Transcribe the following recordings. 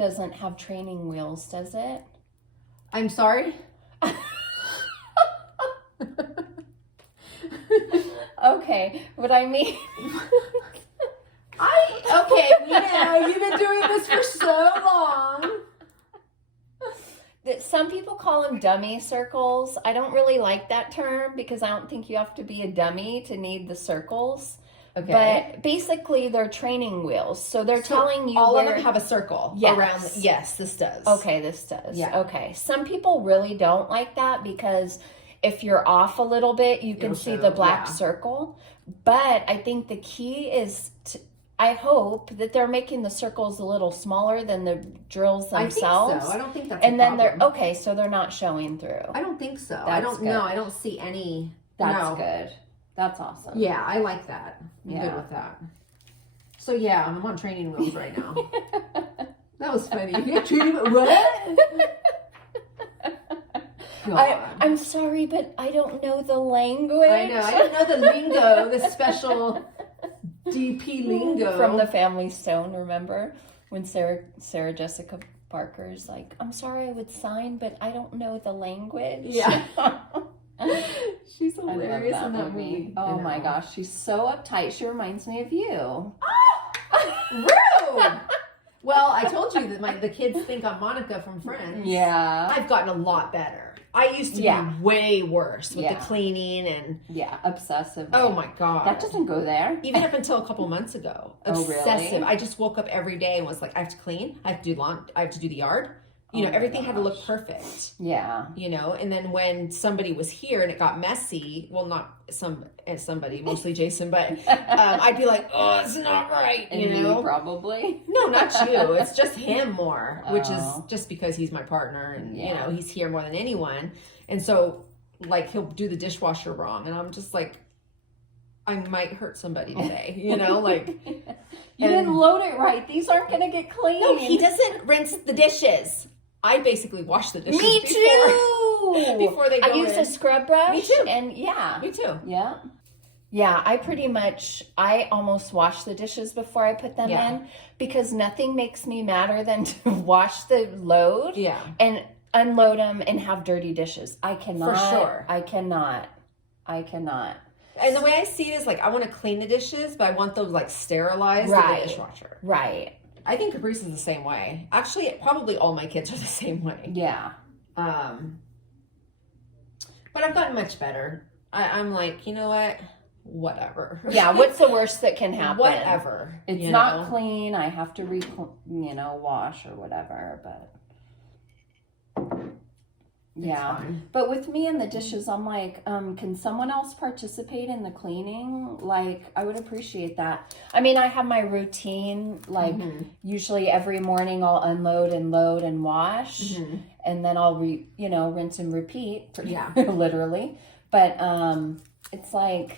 doesn't have training wheels, does it? I'm sorry? Okay, but I mean... Okay, you've been doing this for so long. Some people call them dummy circles. I don't really like that term because I don't think you have to be a dummy to need the circles. Okay. But basically, they're training wheels. So they're telling you all where... of them have a circle around. Yes, this does. Okay, this does. Yeah. Okay. Some people really don't like that because if you're off a little bit, you can see the black circle. But I think the key is I hope that they're making the circles a little smaller than the drills themselves. I think so. I don't think that's and a then problem. they're okay, so they're not showing through. I don't think so. That's I don't good. know. I don't see any. That's good. That's awesome. Yeah, I like that. I'm good with that. So yeah, I'm on training wheels right now. That was funny. You training what? I'm sorry, but I don't know the language. I know. I don't know the lingo, the special DP lingo. From the Family Stone, remember? When Sarah Jessica Parker's like, I'm sorry I would sign, but I don't know the language. Yeah. She's hilarious in that movie. Oh my gosh, she's so uptight. She reminds me of you. Rude! Well, I told you that the kids think I'm Monica from Friends. Yeah. I've gotten a lot lot I used to be way worse with the cleaning and... Yeah, obsessive. Oh my God. That doesn't go there. Even up until a couple months ago. Obsessive. Oh, really? I just woke up every day and was like, I have to clean. I have to do laundry. I have to do the yard. You know, everything had to look perfect. Yeah. You know, and then when somebody was here and it got messy, well, not somebody, mostly Jason, but I'd be like, oh, it's not right, and you know? Probably. No, not you. It's just him more, which is just because he's my partner and, you know, he's here more than anyone. And so, like, he'll do the dishwasher wrong. And I'm just like, I might hurt somebody today, you know, like. You didn't load it right. These aren't going to get clean. No, he doesn't rinse the dishes. I basically wash the dishes. Me too. Before they go I use a scrub brush. Me too. And yeah. Me too. Yeah. Yeah, I almost wash the dishes before I put them in because nothing makes me madder than to wash the load and unload them and have dirty dishes. I cannot. For sure. I cannot. And the way I see it is like I want to clean the dishes, but I want those like sterilized in the dishwasher. Right. I think Caprice is the same way. Actually, probably all my kids are the same way. Yeah. But I've gotten much better. I'm like, you know what? Whatever. Yeah, what's the worst that can happen? Whatever. It's not clean. I have to wash or whatever, but yeah. But with me and the dishes, I'm like, can someone else participate in the cleaning? Like, I would appreciate that. I mean, I have my routine, like usually every morning I'll unload and load and wash and then I'll rinse and repeat literally. But it's like,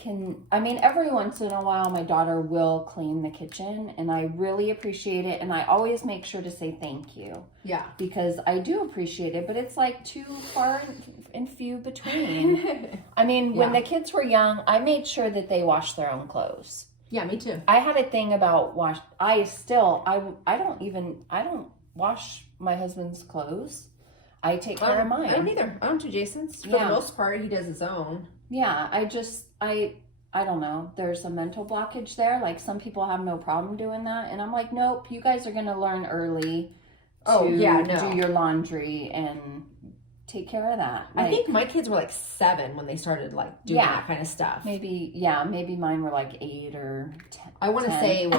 every once in a while my daughter will clean the kitchen and I really appreciate it. And I always make sure to say thank you. Yeah. Because I do appreciate it, but it's like too far and few between. I mean, when the kids were young, I made sure that they washed their own clothes. Yeah, me too. I had a thing about I don't wash my husband's clothes. I take care of mine. I don't either. I don't do Jason's. For the most part, he does his own. Yeah, I don't know. There's a mental blockage there. Like some people have no problem doing that. And I'm like, nope, you guys are going to learn early to do your laundry and take care of that. I think my kids were like 7 when they started like doing that kind of stuff. Maybe mine were like 8 or 10. I want to say,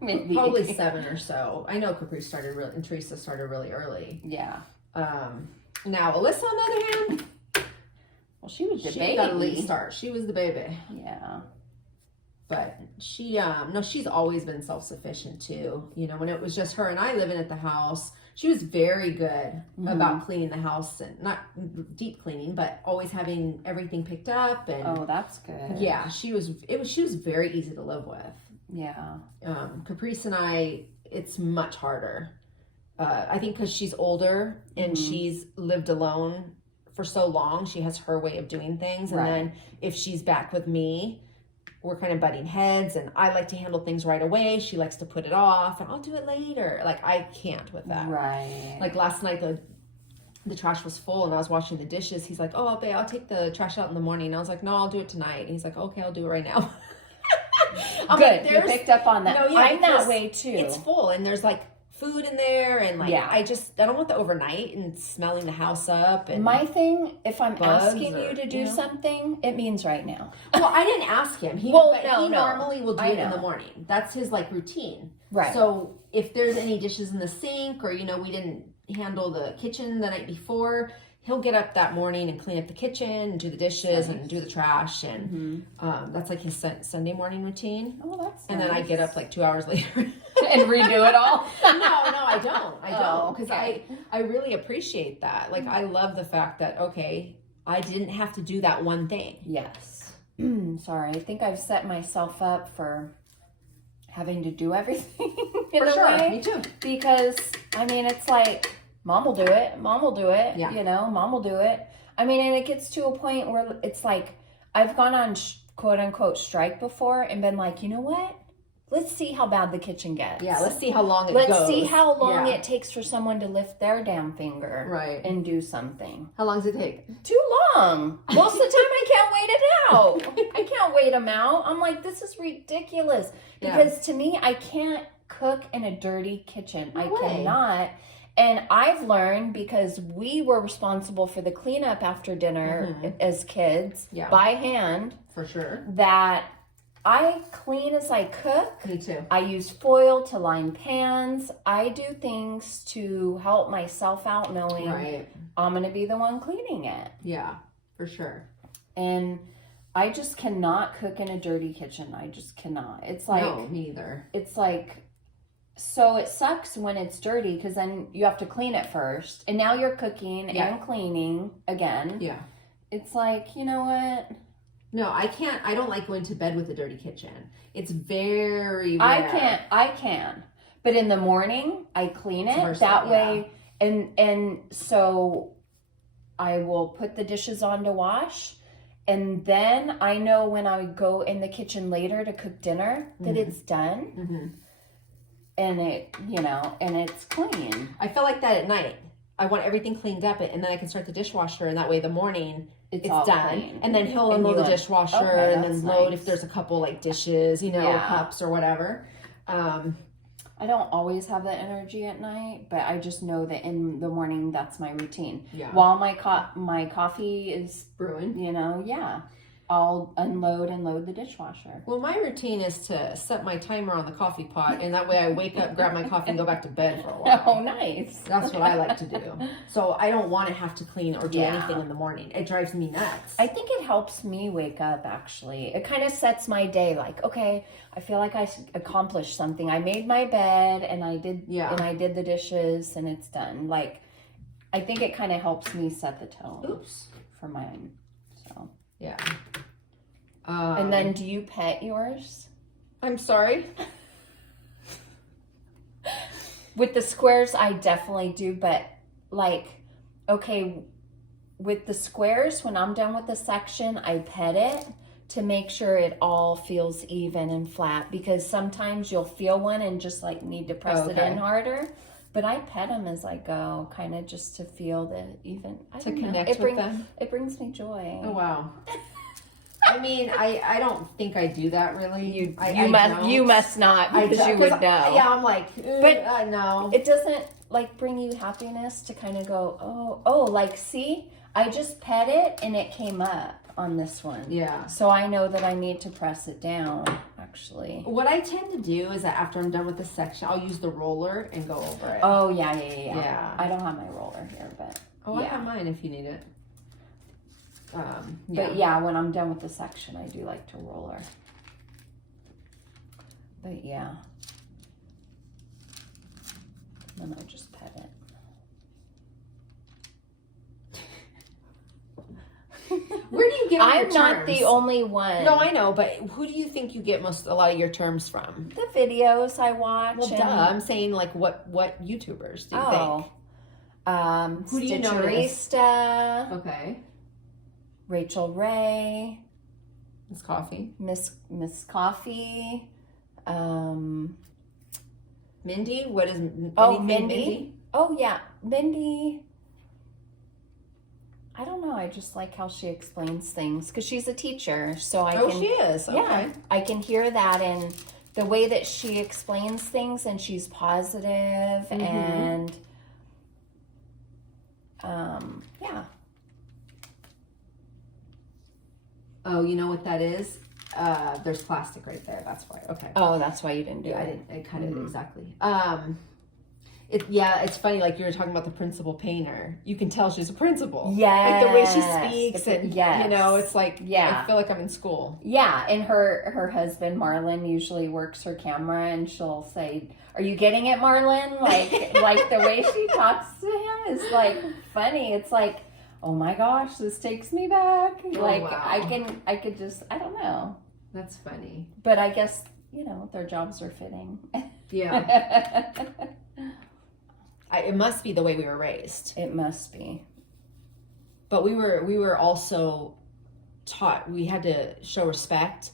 maybe probably 7 or so. I know Caprice started and Teresa started really early. Yeah. Now Alyssa, on the other hand, well, she was the baby. She got a late start. She was the baby. Yeah. But she's always been self-sufficient too. You know, when it was just her and I living at the house, she was very good about cleaning the house and not deep cleaning, but always having everything picked up. And oh, that's good. Yeah, she was very easy to live with. Yeah. Caprice and I, it's much harder. I think because she's older and she's lived alone for so long, she has her way of doing things. And then if she's back with me, we're kind of butting heads, and I like to handle things right away. She likes to put it off, and I'll do it later. Like, I can't with that. Right. Like last night, the trash was full and I was washing the dishes. He's like, oh, babe, I'll take the trash out in the morning. And I was like, no, I'll do it tonight. And he's like, okay, I'll do it right now. I'm good. Like, you picked up on that. No, yeah, I'm that way too. It's full and there's like food in there, and like I don't want the overnight and smelling the house up. And my thing, if I'm asking you to do something, it means right now. Well, I didn't ask him. He normally will do it in the morning. That's his like routine. Right. So if there's any dishes in the sink, or we didn't handle the kitchen the night before, he'll get up that morning and clean up the kitchen and do the dishes and do the trash, and that's like his Sunday morning routine. Oh, that's and then I get up like 2 hours later and redo it all. No, I don't, because I really appreciate that. Like, I love the fact that I didn't have to do that one thing. Yes. Sorry, I think I've set myself up for having to do everything in a way. Me too. Because I mean, it's like, Mom will do it. Mom will do it. Yeah. Mom will do it. I mean, and it gets to a point where it's like, I've gone on quote unquote strike before and been like, you know what? Let's see how bad the kitchen gets. Yeah, let's see how long it goes. Let's see how long it takes for someone to lift their damn finger. Right. And do something. How long does it take? Too long. Most of the time I can't wait it out. I can't wait them out. I'm like, this is ridiculous. Because to me, I can't cook in a dirty kitchen. I cannot. And I've learned, because we were responsible for the cleanup after dinner as kids by hand. For sure. That I clean as I cook. Me too. I use foil to line pans. I do things to help myself out, knowing I'm going to be the one cleaning it. Yeah, for sure. And I just cannot cook in a dirty kitchen. I just cannot. It's like... No, me either. It's like... So it sucks when it's dirty, because then you have to clean it first. And now you're cooking and cleaning again. Yeah. It's like, you know what? No, I can't. I don't like going to bed with a dirty kitchen. It's very rare. I can. But in the morning, I clean it that way. And so I will put the dishes on to wash. And then I know when I go in the kitchen later to cook dinner that it's done. Mm-hmm. And and it's clean. I feel like that at night. I want everything cleaned up, and then I can start the dishwasher, and that way the morning it's done. Clean. And then he'll unload the dishwasher and then load if there's a couple like dishes, cups or whatever. I don't always have that energy at night, but I just know that in the morning that's my routine. Yeah. While my coffee is brewing, I'll unload and load the dishwasher. Well, my routine is to set my timer on the coffee pot, and that way I wake up, grab my coffee, and go back to bed for a while. Oh, nice. That's what I like to do. So I don't want to have to clean or do anything in the morning. It drives me nuts. I think it helps me wake up, actually. It kind of sets my day like, okay, I feel like I accomplished something. I made my bed, and I did the dishes, and it's done. Like, I think it kind of helps me set the tone for mine. So... Yeah. And then do you pet yours? I'm sorry? With the squares, I definitely do. But with the squares, when I'm done with the section, I pet it to make sure it all feels even and flat. Because sometimes you'll feel one and just need to press it in harder. But I pet them as I go, kind of just to feel the even. To connect with them. It brings me joy. Oh wow! I mean, I don't think I do that really. You must not, because you would know. Yeah, I'm like, but no. It doesn't bring you happiness to kind of go, see, I just pet it and it came up on this one. Yeah. So I know that I need to press it down. Actually, what I tend to do is that after I'm done with the section, I'll use the roller and go over it. Oh, yeah. I don't have my roller here, but... I have mine if you need it. But yeah, when I'm done with the section, I do like to roller. But yeah. Then I'll just pet it. Where do you get I'm your terms? not the only one. No, I know, but who do you think you get a lot of your terms from? The videos I watch. Well, I'm saying what YouTubers do you think? Who do you know? Okay. Rachel Ray. Miss Coffee. Miss Coffee. Mindy? What is Mindy? Oh, yeah. Mindy. I don't know. I just like how she explains things because she's a teacher. So I can. She is. Okay. Yeah, I can hear that in the way that she explains things, and she's positive and yeah. Oh, you know what that is? There's plastic right there. That's why. Okay. Oh, that's why you didn't do it. I cut it exactly. It's funny, like you were talking about the principal painter. You can tell she's a principal. Yes. Like the way she speaks and, yes. you know, it's like, yeah. I feel like I'm in school. Yeah, and her husband, Marlon, usually works her camera and she'll say, "Are you getting it, Marlon?" Like the way she talks to him is like funny. It's like, oh my gosh, this takes me back. Oh, like wow. I could just, I don't know. That's funny. But I guess, you know, their jobs are fitting. Yeah. It must be the way we were raised. It must be. But we were also taught we had to show respect,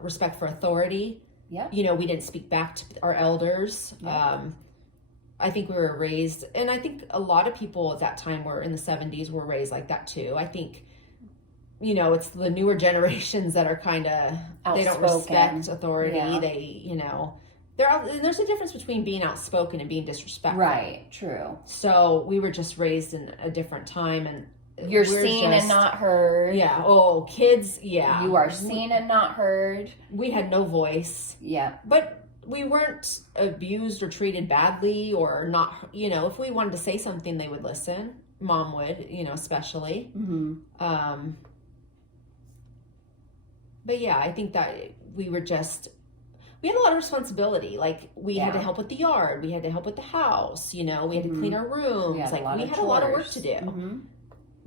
respect for authority. Yeah. You know, we didn't speak back to our elders. Yeah. I think we were raised, and I think a lot of people at that time were in the 70s were raised like that too. I think, you know, it's the newer generations that are kind of, they don't respect authority. Yeah. They, you know, there's a difference between being outspoken and being disrespectful. Right, true. So we were just raised in a different time, and you're seen and not heard. Yeah. Oh, kids. Yeah. You are seen and not heard. We had no voice. Yeah. But we weren't abused or treated badly or not, you know, if we wanted to say something, they would listen. Mom would, you know, especially. Mm-hmm. But yeah, I think that we had a lot of responsibility. Like we had to help with the yard. We had to help with the house. You know, we had to clean our rooms. We had a lot of work to do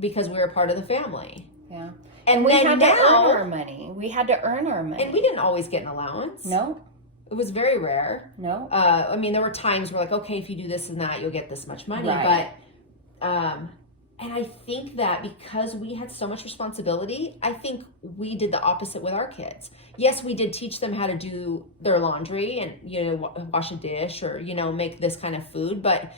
because we were part of the family. Yeah. And we then had to earn our money. We had to earn our money. And we didn't always get an allowance. No. It was very rare. No. I mean, there were times where like, okay, if you do this and that, you'll get this much money. Right. But, and I think that because we had so much responsibility, I think we did the opposite with our kids. Yes, we did teach them how to do their laundry and, you know, wash a dish or, you know, make this kind of food, but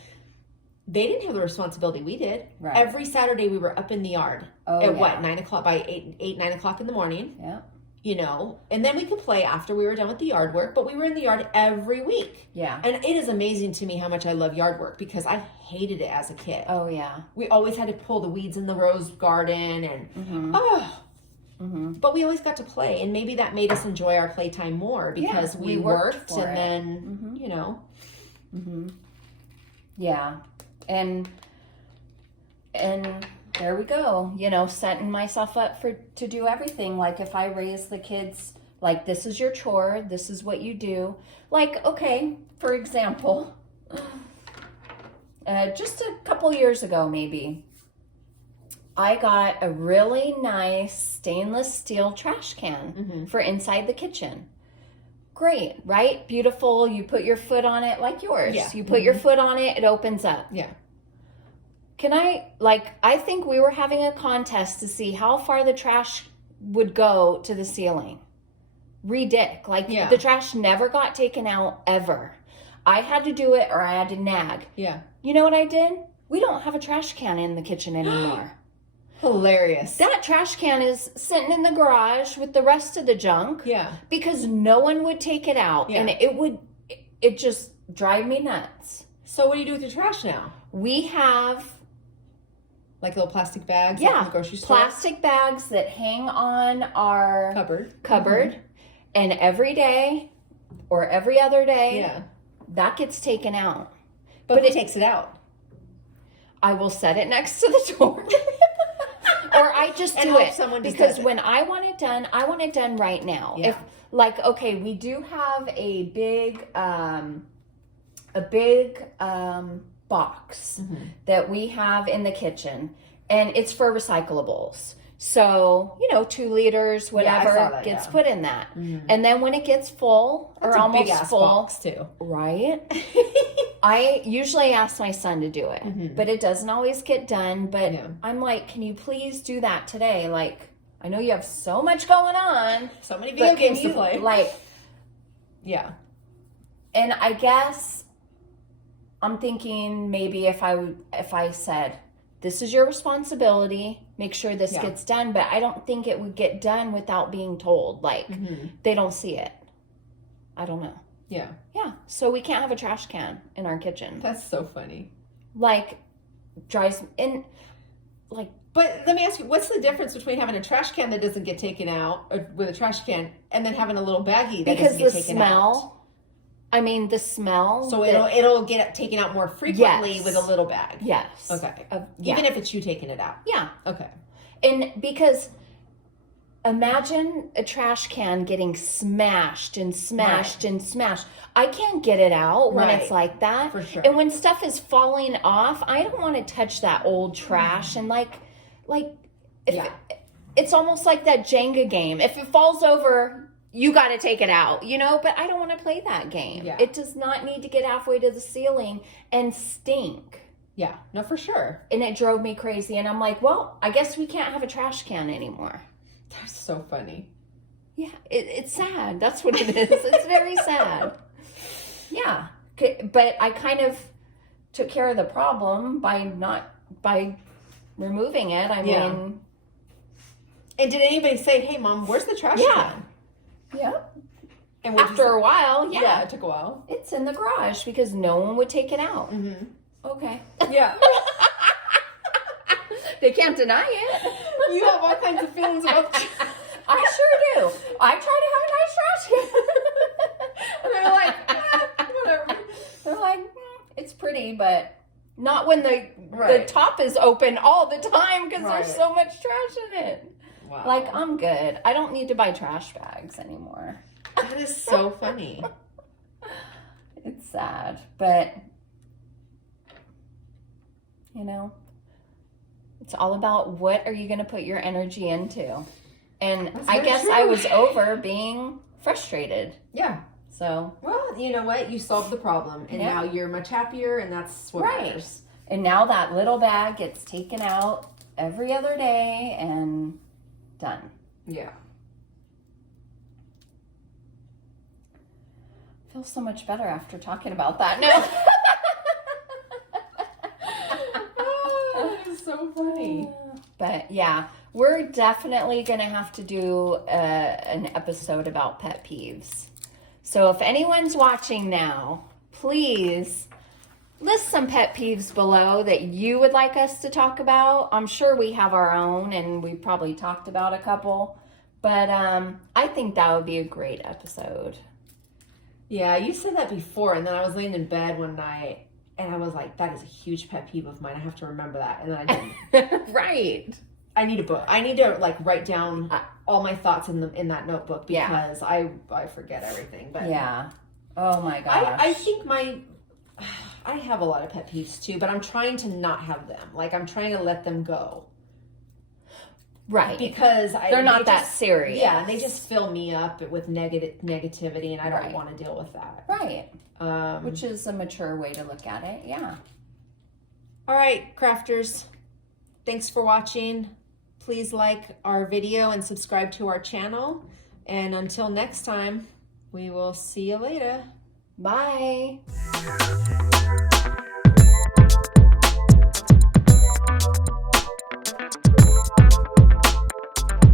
they didn't have the responsibility we did. Right. Every Saturday we were up in the yard at 9 o'clock, by 9 o'clock in the morning. Yeah. You know, and then we could play after we were done with the yard work, but we were in the yard every week. Yeah. And it is amazing to me how much I love yard work because I hated it as a kid. Oh, yeah. We always had to pull the weeds in the rose garden and, but we always got to play. And maybe that made us enjoy our playtime more because we worked and then, you know. Yeah. And there we go, you know, setting myself up to do everything. Like if I raise the kids, like this is your chore, this is what you do. Like, okay, for example, just a couple years ago maybe, I got a really nice stainless steel trash can for inside the kitchen. Great, right? Beautiful. You put your foot on it like yours. Yeah. You put your foot on it, it opens up. Yeah. I think we were having a contest to see how far the trash would go to the ceiling. Ridic. The trash never got taken out ever. I had to do it or I had to nag. Yeah. You know what I did? We don't have a trash can in the kitchen anymore. Hilarious. That trash can is sitting in the garage with the rest of the junk. Yeah. Because no one would take it out. Yeah. And it just drive me nuts. So what do you do with your trash now? We have... like little plastic bags? Yeah. Like in the grocery store? Plastic bags that hang on our cupboard. And every day or every other day, that gets taken out. But it takes it out. I will set it next to the door. Or I just do it because when I want it done, I want it done right now. Yeah. If we do have a big box that we have in the kitchen, and it's for recyclables. So, 2 liters, whatever, gets put in that. And then when it gets full, that's or almost big-ass full, box too. Right? I usually ask my son to do it, but it doesn't always get done. But I'm like, can you please do that today? Like, I know you have so much going on. So many video games to you, play. Like, yeah. And I guess I'm thinking maybe if I said, this is your responsibility, make sure this gets done. But I don't think it would get done without being told. Like, they don't see it. I don't know. Yeah. Yeah. So we can't have a trash can in our kitchen. That's so funny. Like, drives in, like. But let me ask you, what's the difference between having a trash can that doesn't get taken out with a trash can and then having a little baggie that doesn't get taken out? I mean, the smell. So it'll get taken out more frequently with a little bag. Yes. Okay. Even if it's you taking it out. Yeah. Okay. And because imagine a trash can getting smashed and smashed and smashed. I can't get it out when it's like that. For sure. And when stuff is falling off, I don't want to touch that old trash. And it's almost like that Jenga game. If it falls over, you got to take it out, you know? But I don't want to play that game. Yeah. It does not need to get halfway to the ceiling and stink. Yeah, no, for sure. And it drove me crazy. And I'm like, well, I guess we can't have a trash can anymore. That's so funny. Yeah, it's sad. That's what it is. It's very sad. Yeah. But I kind of took care of the problem by removing it. I mean. And did anybody say, hey, Mom, where's the trash can? Yeah. And after a while, yeah, it took a while. It's in the garage because no one would take it out. Mm-hmm. Okay. Yeah. They can't deny it. You have all kinds of feelings about I sure do. I try to have a nice trash can. And they're like, whatever. They're like, it's pretty, but not when the top is open all the time because there's so much trash in it. Wow. Like, I'm good. I don't need to buy trash bags anymore. That is so funny. It's sad, but you know, it's all about what are you going to put your energy into. And I guess I was over being frustrated. Yeah. So. Well, you know what? You solved the problem, and now you're much happier, and that's what matters. And now that little bag gets taken out every other day and done. Yeah. I feel so much better after talking about that now. Oh, that is so funny. But yeah, we're definitely going to have to do an episode about pet peeves. So if anyone's watching now, please list some pet peeves below that you would like us to talk about. I'm sure we have our own, and we probably talked about a couple. But I think that would be a great episode. Yeah, you said that before, and then I was laying in bed one night, and I was like, that is a huge pet peeve of mine. I have to remember that. And then I didn't. Right. I need a book. I need to write down all my thoughts in that notebook because I forget everything. But yeah. Oh my gosh. I think I have a lot of pet peeves too, but I'm trying to not have them. Like, I'm trying to let them go. Right. Because they're not that serious. Yeah, they just fill me up with negativity, and I don't want to deal with that. Right. Which is a mature way to look at it. Yeah. All right, crafters. Thanks for watching. Please like our video and subscribe to our channel. And until next time, we will see you later. Bye.